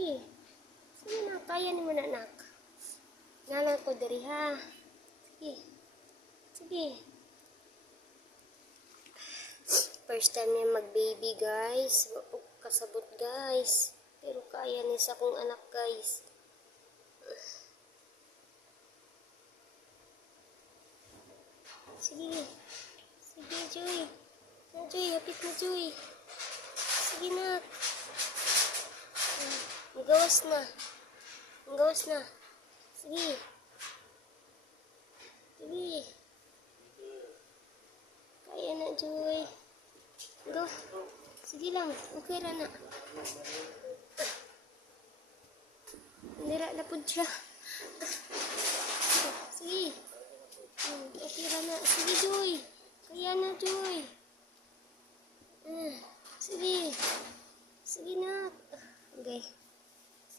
Sige. Sige na, kaya ni mo na, anak. Nalang ko diri, ha? Sige. Sige. First time niya mag-baby, guys. Kasabot, guys. Pero kaya ni sa kong anak, guys. Sige. Sige, Joy. Joy. Hapit na, Joy. Sige na. Magawas na. Sige. Sige. Kaya na, Joy. Go. Sige lang. Okay ra na. Nira na po siya. Sige. Okay ra na. Sige, Joy. Kaya na, Joy. Sige. Sige na. Okay.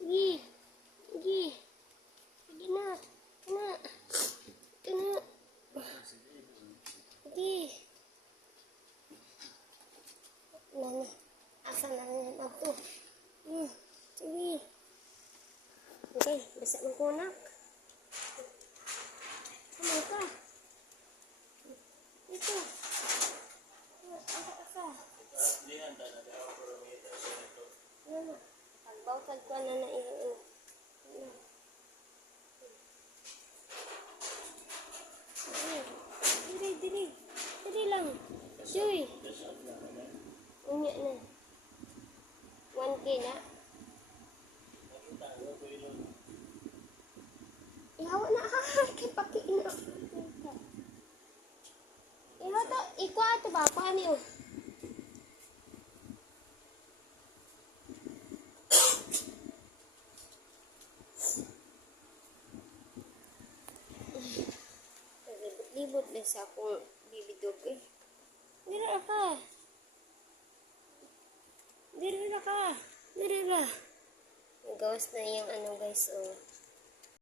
Sige. Sige. Sige na. Kana. Kana. Sige. Nani. Asa na rin ako. Hmm. Ka? Ito. Asa, asa. Ano? Pagbaw ko na na? Ano, na 1K na. Ihaw na ah, kipakiin na. Ihaw to, ikaw ato ba? Paano yun? libot na sa akong bibidog eh. Meron ako Bawas na yung ano guys, oh.